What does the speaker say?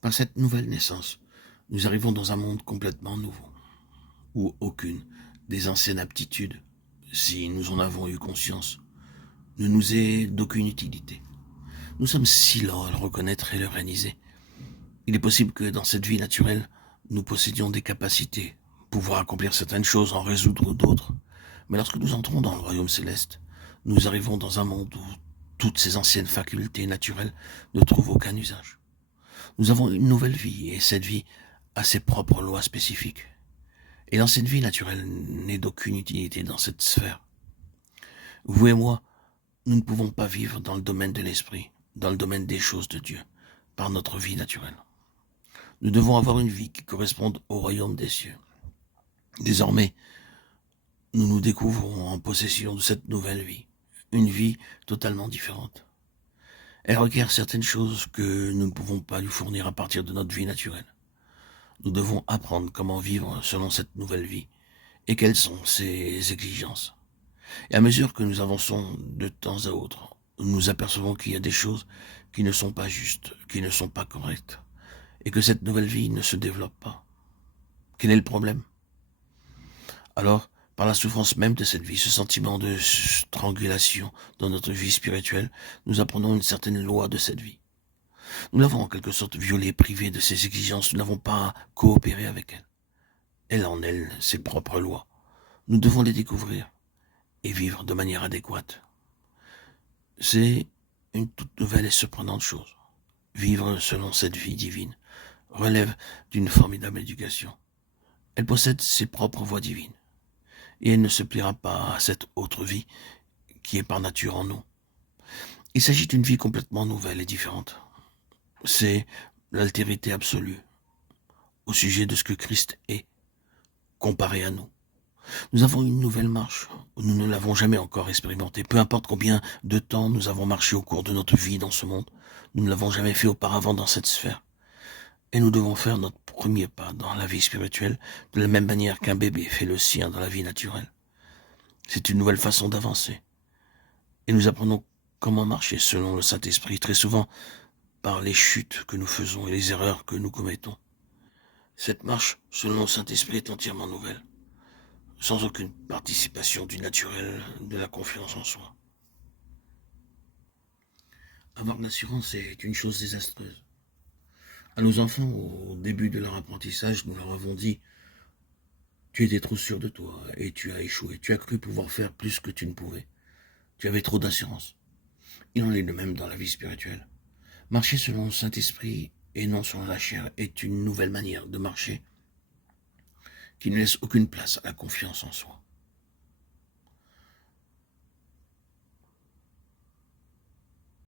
Par cette nouvelle naissance, nous arrivons dans un monde complètement nouveau, où aucune des anciennes aptitudes, si nous en avons eu conscience, ne nous est d'aucune utilité. Nous sommes si lents à le reconnaître et le réaliser. Il est possible que dans cette vie naturelle, nous possédions des capacités, pouvoir accomplir certaines choses, en résoudre d'autres. Mais lorsque nous entrons dans le royaume céleste, nous arrivons dans un monde où toutes ces anciennes facultés naturelles ne trouvent aucun usage. Nous avons une nouvelle vie, et cette vie a ses propres lois spécifiques. Et dans cette vie naturelle n'est d'aucune utilité dans cette sphère. Vous et moi, nous ne pouvons pas vivre dans le domaine de l'esprit, dans le domaine des choses de Dieu, par notre vie naturelle. Nous devons avoir une vie qui corresponde au royaume des cieux. Désormais, nous nous découvrons en possession de cette nouvelle vie, une vie totalement différente. Elle requiert certaines choses que nous ne pouvons pas lui fournir à partir de notre vie naturelle. Nous devons apprendre comment vivre selon cette nouvelle vie et quelles sont ses exigences. Et à mesure que nous avançons de temps à autre, nous apercevons qu'il y a des choses qui ne sont pas justes, qui ne sont pas correctes, et que cette nouvelle vie ne se développe pas. Quel est le problème? Alors, par la souffrance même de cette vie, ce sentiment de strangulation dans notre vie spirituelle, nous apprenons une certaine loi de cette vie. Nous l'avons en quelque sorte violée, privée de ses exigences, nous n'avons pas coopéré avec elle. Elle en elle, ses propres lois. Nous devons les découvrir et vivre de manière adéquate. C'est une toute nouvelle et surprenante chose. Vivre selon cette vie divine relève d'une formidable éducation. Elle possède ses propres voies divines. Et elle ne se pliera pas à cette autre vie qui est par nature en nous. Il s'agit d'une vie complètement nouvelle et différente. C'est l'altérité absolue au sujet de ce que Christ est, comparé à nous. Nous avons une nouvelle marche, où nous ne l'avons jamais encore expérimentée. Peu importe combien de temps nous avons marché au cours de notre vie dans ce monde, nous ne l'avons jamais fait auparavant dans cette sphère. Et nous devons faire notre premier pas dans la vie spirituelle de la même manière qu'un bébé fait le sien dans la vie naturelle. C'est une nouvelle façon d'avancer. Et nous apprenons comment marcher selon le Saint-Esprit, très souvent par les chutes que nous faisons et les erreurs que nous commettons. Cette marche selon le Saint-Esprit est entièrement nouvelle, sans aucune participation du naturel, de la confiance en soi. Avoir de l'assurance est une chose désastreuse. À nos enfants, au début de leur apprentissage, nous leur avons dit « Tu étais trop sûr de toi et tu as échoué. Tu as cru pouvoir faire plus que tu ne pouvais. Tu avais trop d'assurance. » Il en est de même dans la vie spirituelle. Marcher selon le Saint-Esprit et non selon la chair est une nouvelle manière de marcher qui ne laisse aucune place à la confiance en soi.